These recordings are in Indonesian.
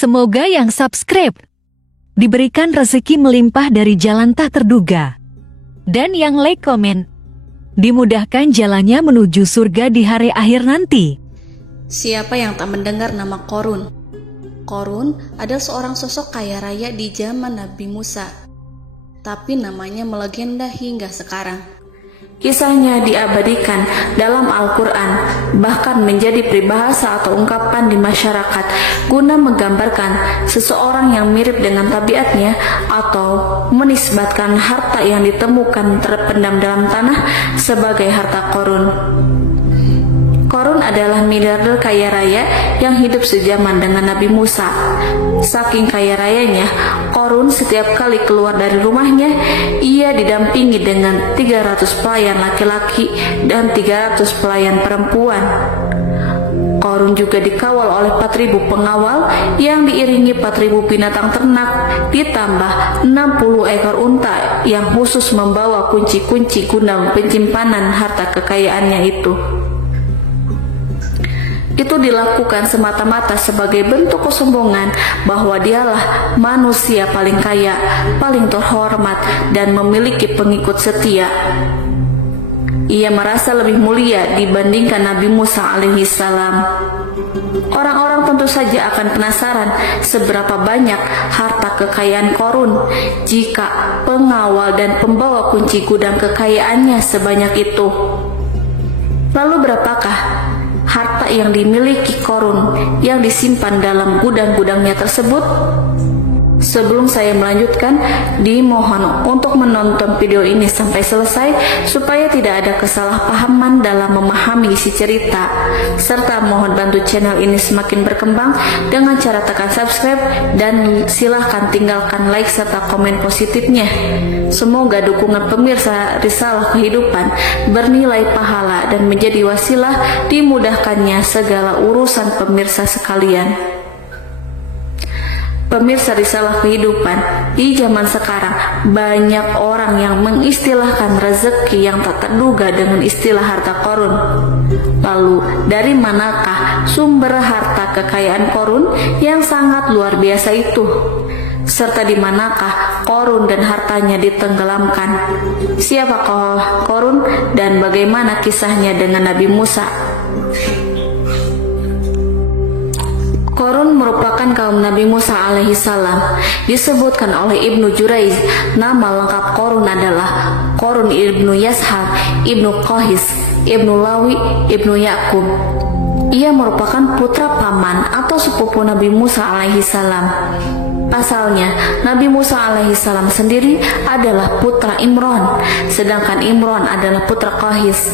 Semoga yang subscribe diberikan rezeki melimpah dari jalan tak terduga. Dan yang like komen, dimudahkan jalannya menuju surga di hari akhir nanti. Siapa yang tak mendengar nama Qorun? Qorun adalah seorang sosok kaya raya di zaman Nabi Musa, tapi namanya melegenda hingga sekarang. Kisahnya diabadikan dalam Al-Quran, bahkan menjadi peribahasa atau ungkapan di masyarakat guna menggambarkan seseorang yang mirip dengan tabiatnya atau menisbatkan harta yang ditemukan terpendam dalam tanah sebagai harta Qorun. Qorun adalah miliarder kaya raya yang hidup sejaman dengan Nabi Musa. Saking kaya rayanya, Qorun setiap kali keluar dari rumahnya, ia didampingi dengan 300 pelayan laki-laki dan 300 pelayan perempuan. Qorun juga dikawal oleh 4.000 pengawal yang diiringi 4.000 binatang ternak, ditambah 60 ekor unta yang khusus membawa kunci-kunci gudang penyimpanan harta kekayaannya itu. Itu dilakukan semata-mata sebagai bentuk kesombongan bahwa dialah manusia paling kaya, paling terhormat, dan memiliki pengikut setia. Ia merasa lebih mulia dibandingkan Nabi Musa alaihissalam. Orang-orang tentu saja akan penasaran seberapa banyak harta kekayaan Qorun jika pengawal dan pembawa kunci gudang kekayaannya sebanyak itu. Lalu berapakah harta yang dimiliki Qorun yang disimpan dalam gudang-gudangnya tersebut? Sebelum saya melanjutkan, dimohon untuk menonton video ini sampai selesai supaya tidak ada kesalahpahaman dalam memahami isi cerita, serta mohon bantu channel ini semakin berkembang dengan cara tekan subscribe dan silahkan tinggalkan like serta komen positifnya. Semoga dukungan pemirsa Risalah Kehidupan bernilai pahala dan menjadi wasilah dimudahkannya segala urusan pemirsa sekalian. Pemirsa Risalah Kehidupan, di zaman sekarang banyak orang yang mengistilahkan rezeki yang tak terduga dengan istilah harta Qorun. Lalu dari manakah sumber harta kekayaan Qorun yang sangat luar biasa itu? Serta di manakah Qorun dan hartanya ditenggelamkan? Siapakah Qorun dan bagaimana kisahnya dengan Nabi Musa? Qorun merupakan kaum Nabi Musa alaihissalam. Disebutkan oleh Ibnu Jurayj, nama lengkap Qorun adalah Qorun ibnu Yashar, ibnu Qahis, ibnu Lawi, ibnu Yakub. Ia merupakan putra paman atau sepupu Nabi Musa alaihissalam. Pasalnya, Nabi Musa alaihissalam sendiri adalah putra Imran, sedangkan Imran adalah putra Qahis.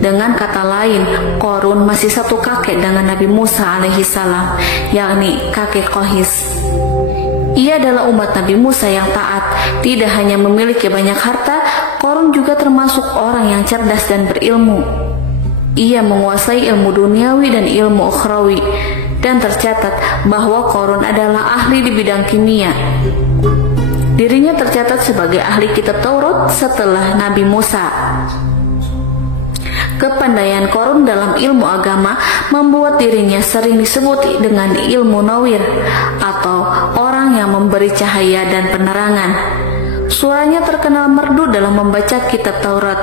Dengan kata lain, Qorun masih satu kakek dengan Nabi Musa alaihissalam, yakni kakek Qahis. Ia adalah umat Nabi Musa yang taat. Tidak hanya memiliki banyak harta, Qorun juga termasuk orang yang cerdas dan berilmu. Ia menguasai ilmu duniawi dan ilmu ukhrawi, dan tercatat bahwa Qorun adalah ahli di bidang kimia. Dirinya tercatat sebagai ahli kitab Taurat setelah Nabi Musa. Kepandaian Qorun dalam ilmu agama membuat dirinya sering disebut dengan ilmu nawir atau orang yang memberi cahaya dan penerangan. Suaranya terkenal merdu dalam membaca kitab Taurat.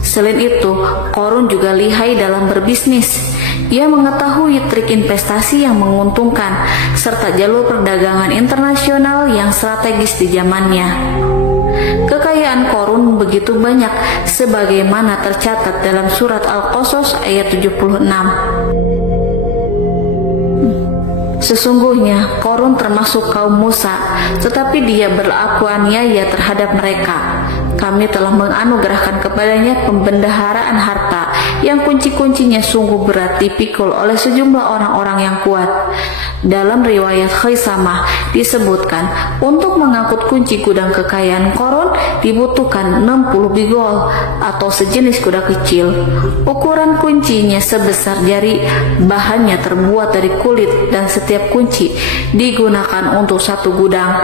Selain itu, Qorun juga lihai dalam berbisnis. Ia mengetahui trik investasi yang menguntungkan serta jalur perdagangan internasional yang strategis di zamannya. Kekayaan Qorun begitu banyak sebagaimana tercatat dalam surat Al-Qasas ayat 76. Sesungguhnya Qorun termasuk kaum Musa, tetapi dia berlaku aniaya terhadap mereka. Kami telah menganugerahkan kepadanya pembendaharaan harta yang kunci-kuncinya sungguh berat dipikul oleh sejumlah orang-orang yang kuat. Dalam riwayat Khaisamah disebutkan, untuk mengangkut kunci gudang kekayaan Qorun dibutuhkan 60 bigol atau sejenis kuda kecil. Ukuran kuncinya sebesar jari, bahannya terbuat dari kulit dan setiap kunci digunakan untuk satu gudang.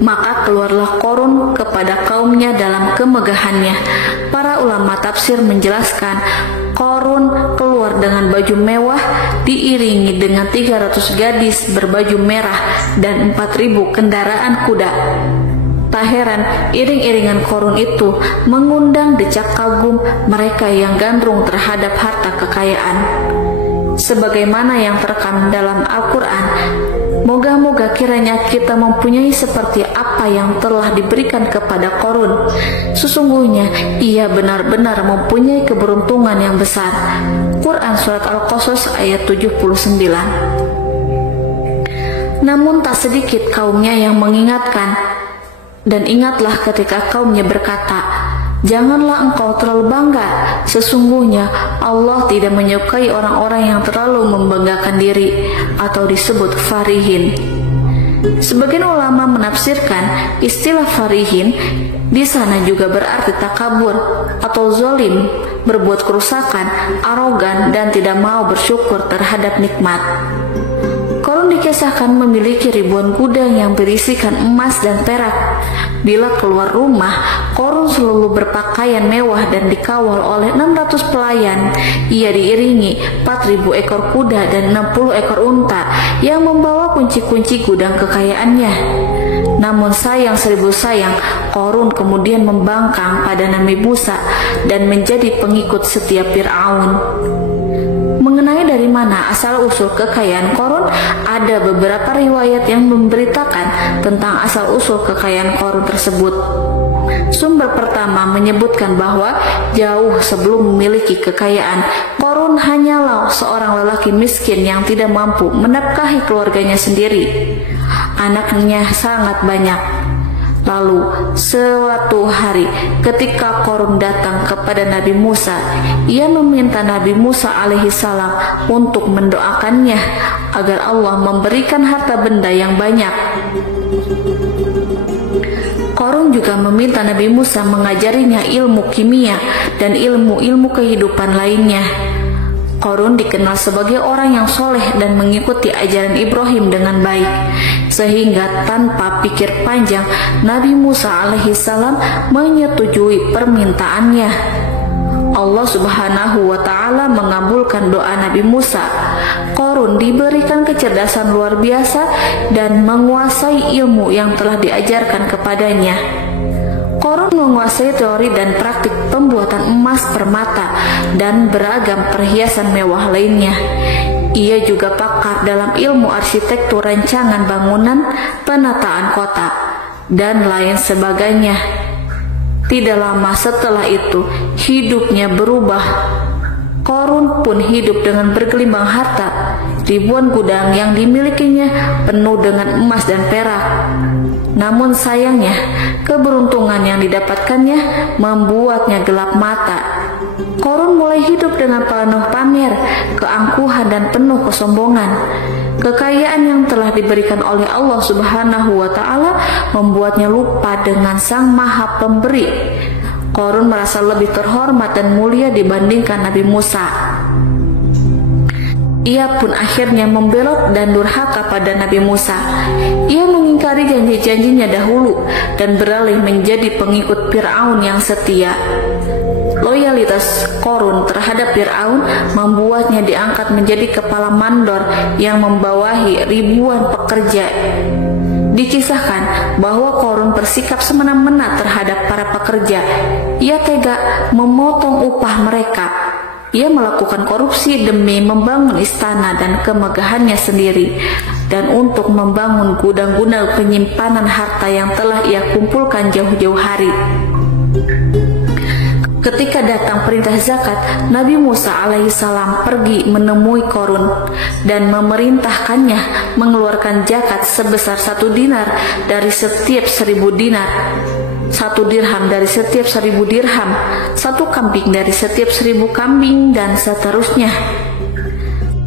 Maka keluarlah Qorun kepada kaumnya dalam kemegahannya. Para ulama tafsir menjelaskan Qarun keluar dengan baju mewah diiringi dengan 300 gadis berbaju merah dan 4.000 kendaraan kuda. Tak heran iring-iringan Qarun itu mengundang decak kagum mereka yang gandrung terhadap harta kekayaan. Sebagaimana yang terekam dalam Al-Quran, moga-moga kiranya kita mempunyai seperti apa yang telah diberikan kepada Qarun. Sesungguhnya ia benar-benar mempunyai keberuntungan yang besar. Quran Surat Al-Qasas ayat 79. Namun tak sedikit kaumnya yang mengingatkan, dan ingatlah ketika kaumnya berkata, janganlah engkau terlalu bangga. Sesungguhnya Allah tidak menyukai orang-orang yang terlalu membanggakan diri atau disebut farihin. Sebagian ulama menafsirkan istilah farihin di sana juga berarti takabur atau zolim, berbuat kerusakan, arogan, dan tidak mau bersyukur terhadap nikmat. Qarun dikisahkan memiliki ribuan gudang yang berisikan emas dan perak. Bila keluar rumah, Qarun selalu berpakaian mewah dan dikawal oleh 600 pelayan. Ia diiringi 4.000 ekor kuda dan 60 ekor unta yang membawa kunci-kunci gudang kekayaannya. Namun sayang seribu sayang, Qarun kemudian membangkang pada Nabi Musa dan menjadi pengikut setia Fir'aun. Mengenai dari mana asal-usul kekayaan Qarun, ada beberapa riwayat yang memberitakan tentang asal-usul kekayaan Qarun tersebut. Sumber pertama menyebutkan bahwa jauh sebelum memiliki kekayaan, Qarun hanyalah seorang lelaki miskin yang tidak mampu menafkahi keluarganya sendiri. Anaknya sangat banyak. Lalu suatu hari ketika Qarun datang kepada Nabi Musa, ia meminta Nabi Musa alaihissalam untuk mendoakannya agar Allah memberikan harta benda yang banyak. Qarun juga meminta Nabi Musa mengajarinya ilmu kimia dan ilmu-ilmu kehidupan lainnya. Qarun dikenal sebagai orang yang soleh dan mengikuti ajaran Ibrahim dengan baik, sehingga tanpa pikir panjang Nabi Musa alaihissalam menyetujui permintaannya. Allah Subhanahu wa Ta'ala mengabulkan doa Nabi Musa. Qarun diberikan kecerdasan luar biasa dan menguasai ilmu yang telah diajarkan kepadanya. Qarun menguasai teori dan praktik pembuatan emas permata dan beragam perhiasan mewah lainnya. Ia juga pakar dalam ilmu arsitektur rancangan bangunan, penataan kota, dan lain sebagainya. Tidak lama setelah itu, hidupnya berubah. Qarun pun hidup dengan bergelimang harta. Ribuan gudang yang dimilikinya penuh dengan emas dan perak. Namun sayangnya, keberuntungan yang didapatkannya membuatnya gelap mata. Qarun mulai hidup dengan penuh pamer, keangkuhan, dan penuh kesombongan. Kekayaan yang telah diberikan oleh Allah Subhanahu wa Ta'ala membuatnya lupa dengan Sang Maha Pemberi. Qarun merasa lebih terhormat dan mulia dibandingkan Nabi Musa. Ia pun akhirnya membelot dan durhaka pada Nabi Musa. Ia mengingkari janji-janjinya dahulu dan beralih menjadi pengikut Fir'aun yang setia. Loyalitas Qarun terhadap Fir'aun membuatnya diangkat menjadi kepala mandor yang membawahi ribuan pekerja. Dikisahkan bahwa Qarun bersikap semena-mena terhadap para pekerja. Ia tega memotong upah mereka. Ia melakukan korupsi demi membangun istana dan kemegahannya sendiri, dan untuk membangun gudang-gudang penyimpanan harta yang telah ia kumpulkan jauh-jauh hari. Ketika datang perintah zakat, Nabi Musa alaihissalam pergi menemui Qarun dan memerintahkannya mengeluarkan zakat sebesar 1 dinar dari setiap 1000 dinar, 1 dirham dari setiap 1000 dirham, 1 kambing dari setiap 1000 kambing, dan seterusnya.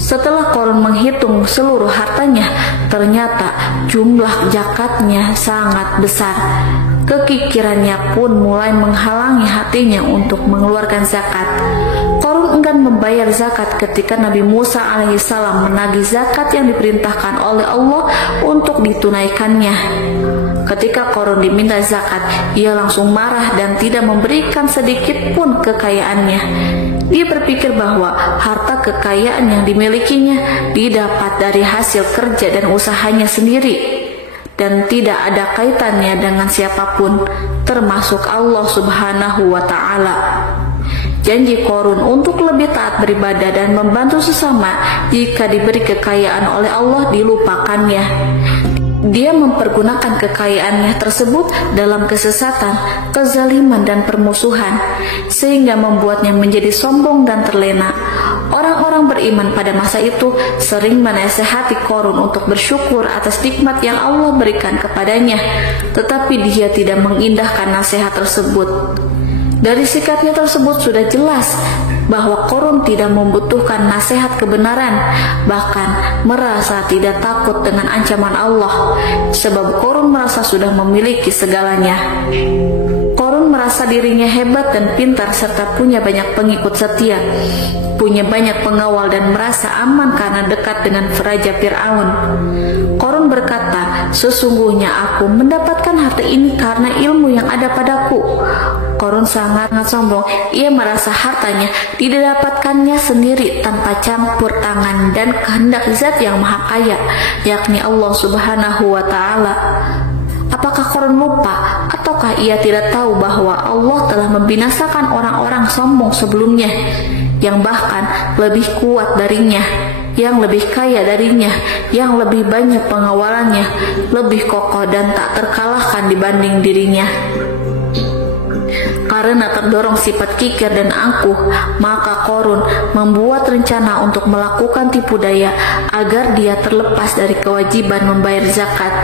Setelah Qarun menghitung seluruh hartanya, ternyata jumlah zakatnya sangat besar. Kekikirannya pun mulai menghalangi hatinya untuk mengeluarkan zakat. Qarun enggan membayar zakat ketika Nabi Musa alaihissalam menagih zakat yang diperintahkan oleh Allah untuk ditunaikannya. Ketika Qarun diminta zakat, ia langsung marah dan tidak memberikan sedikit pun kekayaannya. Dia berpikir bahwa harta kekayaan yang dimilikinya didapat dari hasil kerja dan usahanya sendiri, dan tidak ada kaitannya dengan siapapun, termasuk Allah Subhanahu wa Ta'ala. Janji Qarun untuk lebih taat beribadah dan membantu sesama jika diberi kekayaan oleh Allah dilupakannya. Dia mempergunakan kekayaannya tersebut dalam kesesatan, kezaliman, dan permusuhan, sehingga membuatnya menjadi sombong dan terlena. Orang-orang beriman pada masa itu sering menasehati Qarun untuk bersyukur atas nikmat yang Allah berikan kepadanya, tetapi dia tidak mengindahkan nasihat tersebut. Dari sikapnya tersebut sudah jelas bahwa Qarun tidak membutuhkan nasihat kebenaran, bahkan merasa tidak takut dengan ancaman Allah, sebab Qarun merasa sudah memiliki segalanya. Qarun merasa dirinya hebat dan pintar serta punya banyak pengikut setia, punya banyak pengawal dan merasa aman karena dekat dengan Raja Fir'aun. Qarun berkata, "Sesungguhnya aku mendapatkan harta ini karena ilmu yang ada padaku." Qarun sangat sombong. Ia merasa hartanya didapatkannya sendiri tanpa campur tangan dan kehendak Zat yang Maha Kaya, yakni Allah Subhanahu wa Ta'ala. Apakah Qarun lupa ataukah ia tidak tahu bahwa Allah telah membinasakan orang-orang sombong sebelumnya, yang bahkan lebih kuat darinya, yang lebih kaya darinya, yang lebih banyak pengawalannya, lebih kokoh dan tak terkalahkan dibanding dirinya? Karena terdorong sifat kikir dan angkuh, maka Qarun membuat rencana untuk melakukan tipu daya agar dia terlepas dari kewajiban membayar zakat.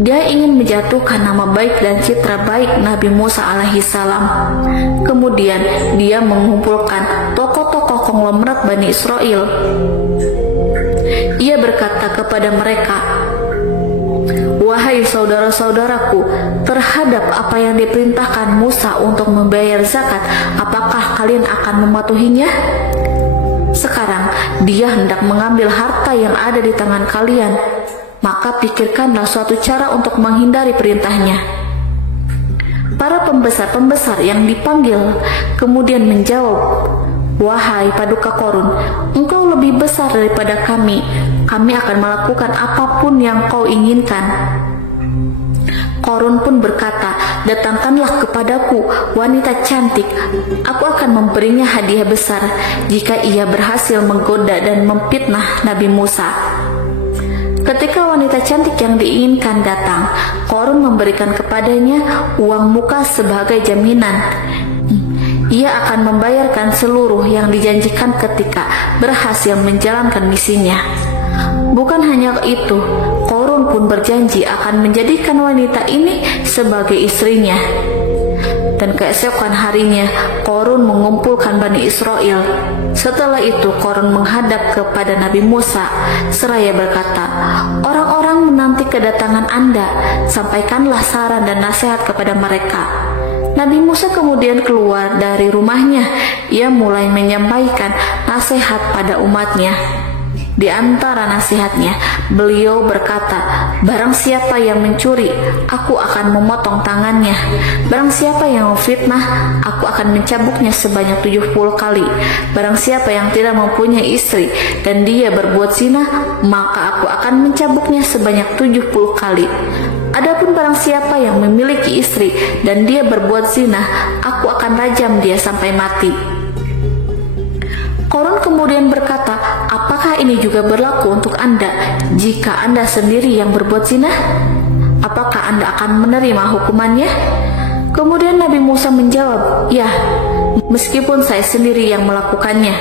Dia ingin menjatuhkan nama baik dan citra baik Nabi Musa alaihissalam. Kemudian dia mengumpulkan tokoh-tokoh konglomerat Bani Israel. Ia berkata kepada mereka, "Wahai saudara-saudaraku, terhadap apa yang diperintahkan Musa untuk membayar zakat, apakah kalian akan mematuhinya? Sekarang dia hendak mengambil harta yang ada di tangan kalian, maka pikirkanlah suatu cara untuk menghindari perintahnya." Para pembesar-pembesar yang dipanggil kemudian menjawab, "Wahai paduka Qarun, engkau lebih besar daripada kami. Kami akan melakukan apapun yang kau inginkan." Qarun pun berkata, "Datangkanlah kepadaku wanita cantik. Aku akan memberinya hadiah besar jika ia berhasil menggoda dan memfitnah Nabi Musa." Ketika wanita cantik yang diinginkan datang, Qarun memberikan kepadanya uang muka sebagai jaminan. Ia akan membayarkan seluruh yang dijanjikan ketika berhasil menjalankan misinya. Bukan hanya itu, Qarun pun berjanji akan menjadikan wanita ini sebagai istrinya. Dan keesokan harinya, Qarun mengumpulkan Bani Israel. Setelah itu, Qarun menghadap kepada Nabi Musa seraya berkata, "Orang-orang menanti kedatangan Anda, sampaikanlah saran dan nasihat kepada mereka." Nabi Musa kemudian keluar dari rumahnya. Ia mulai menyampaikan nasihat pada umatnya. Di antara nasihatnya, beliau berkata, "Barang siapa yang mencuri, aku akan memotong tangannya. Barang siapa yang memfitnah, aku akan mencambuknya sebanyak 70 kali. Barang siapa yang tidak mempunyai istri dan dia berbuat zina, maka aku akan mencambuknya sebanyak 70 kali. Adapun barang siapa yang memiliki istri dan dia berbuat zina, aku akan rajam dia sampai mati." Qarun kemudian berkata, "Apakah ini juga berlaku untuk Anda jika Anda sendiri yang berbuat zina? Apakah Anda akan menerima hukumannya?" Kemudian Nabi Musa menjawab, "Ya, meskipun saya sendiri yang melakukannya."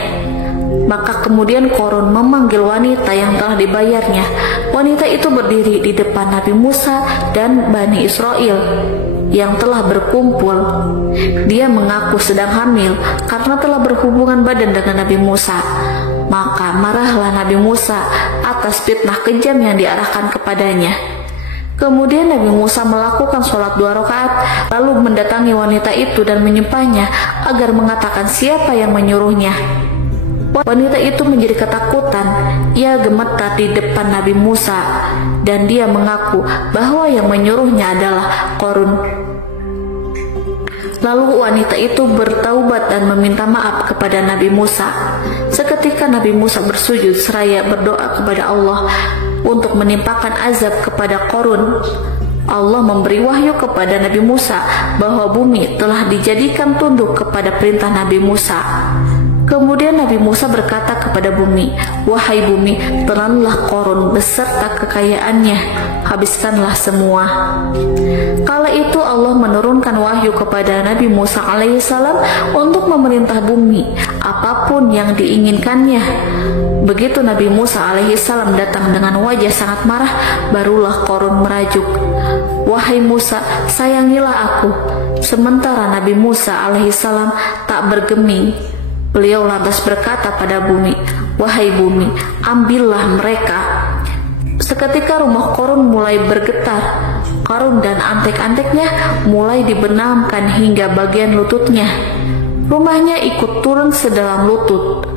Maka kemudian Qarun memanggil wanita yang telah dibayarnya. Wanita itu berdiri di depan Nabi Musa dan Bani Israel yang telah berkumpul. Dia mengaku sedang hamil karena telah berhubungan badan dengan Nabi Musa. Maka marahlah Nabi Musa atas fitnah kejam yang diarahkan kepadanya. Kemudian Nabi Musa melakukan sholat 2 rakaat, lalu mendatangi wanita itu dan menyumpahnya agar mengatakan siapa yang menyuruhnya. Wanita itu menjadi ketakutan. Ia gemetar di depan Nabi Musa dan dia mengaku bahwa yang menyuruhnya adalah Qarun. Lalu wanita itu bertaubat dan meminta maaf kepada Nabi Musa. Seketika Nabi Musa bersujud seraya berdoa kepada Allah untuk menimpakan azab kepada Qarun. Allah memberi wahyu kepada Nabi Musa bahwa bumi telah dijadikan tunduk kepada perintah Nabi Musa. Kemudian Nabi Musa berkata kepada bumi, "Wahai bumi, telanlah Qarun beserta kekayaannya, habiskanlah semua." Kala itu Allah menurunkan wahyu kepada Nabi Musa alaihissalam untuk memerintah bumi apapun yang diinginkannya. Begitu Nabi Musa alaihissalam datang dengan wajah sangat marah, barulah Qarun merajuk, "Wahai Musa, sayangilah aku." Sementara Nabi Musa alaihissalam tak bergeming. Beliau lantas berkata pada bumi, "Wahai bumi, ambillah mereka." Seketika rumah Qarun mulai bergetar. Qarun dan antek-anteknya mulai dibenamkan hingga bagian lututnya. Rumahnya ikut turun sedalam lutut.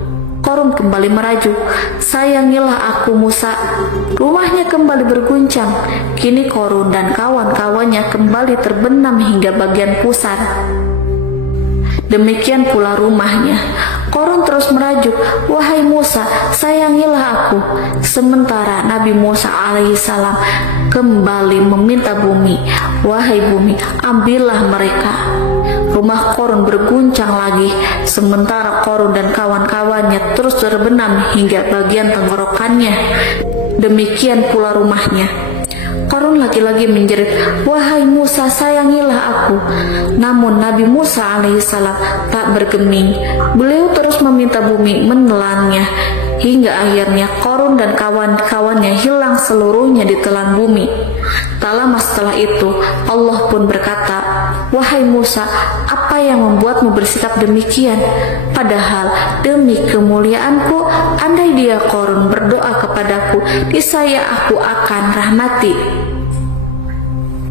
Qarun kembali merajuk, "Sayangilah aku Musa." Rumahnya kembali berguncang. Kini Qarun dan kawan-kawannya kembali terbenam hingga bagian pusar. Demikian pula rumahnya. Qarun terus merajuk, "Wahai Musa, sayangilah aku." Sementara Nabi Musa alaihissalam kembali meminta bumi, "Wahai bumi, ambillah mereka." Rumah Qarun berguncang lagi, sementara Qarun dan kawan-kawannya terus terbenam hingga bagian tenggorokannya. Demikian pula rumahnya. Qarun lagi-lagi menjerit, "Wahai Musa, sayangilah aku." Namun Nabi Musa alaihissalam tak bergeming. Beliau terus meminta bumi menelannya, hingga akhirnya Qarun dan kawan-kawannya hilang seluruhnya di telan bumi. Tak lama setelah itu, Allah pun berkata, "Wahai Musa, apa yang membuatmu bersikap demikian? Padahal demi kemuliaanku, andai dia Qarun berdoa kepadaku, niscaya aku akan rahmati.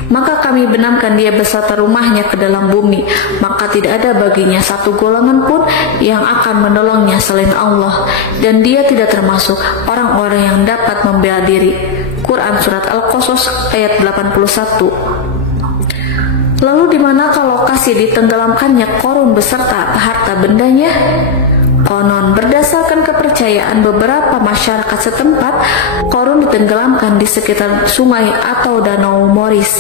Maka kami benamkan dia beserta rumahnya ke dalam bumi, maka tidak ada baginya satu golongan pun yang akan menolongnya selain Allah, dan dia tidak termasuk orang-orang yang dapat membela diri." Quran Surat Al-Qasas ayat 81. Lalu di manakah lokasi ditenggelamkannya Qarun beserta harta bendanya? Konon berdasarkan kepercayaan beberapa masyarakat setempat, Qarun ditenggelamkan di sekitar sungai atau danau Moris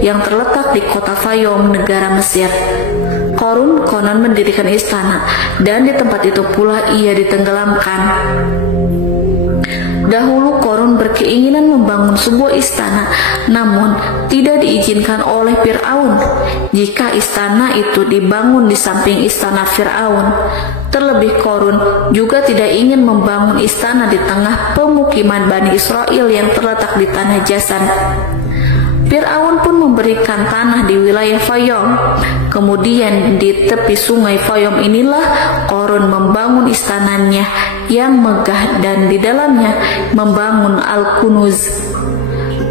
yang terletak di kota Fayum, negara Mesir. Qarun konon mendirikan istana, dan di tempat itu pula ia ditenggelamkan. Dahulu Qarun berkeinginan membangun sebuah istana, namun tidak diizinkan oleh Fir'aun jika istana itu dibangun di samping istana Fir'aun. Terlebih Qarun juga tidak ingin membangun istana di tengah pemukiman Bani Israel yang terletak di tanah Jasan. Fir'aun pun memberikan tanah di wilayah Fayum. Kemudian di tepi sungai Fayum inilah Qarun membangun istananya yang megah, dan di dalamnya membangun Al-Kunuz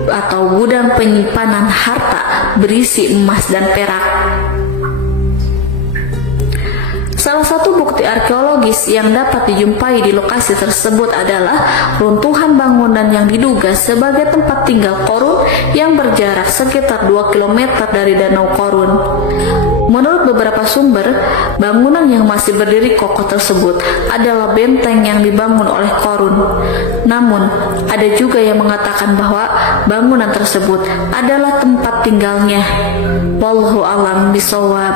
atau gudang penyimpanan harta berisi emas dan perak. Salah satu bukti arkeologis yang dapat dijumpai di lokasi tersebut adalah runtuhan bangunan yang diduga sebagai tempat tinggal Qarun yang berjarak sekitar 2 km dari Danau Qarun. Menurut beberapa sumber, bangunan yang masih berdiri kokoh tersebut adalah benteng yang dibangun oleh Qarun. Namun, ada juga yang mengatakan bahwa bangunan tersebut adalah tempat tinggalnya. Wallahu a'lam bishawab.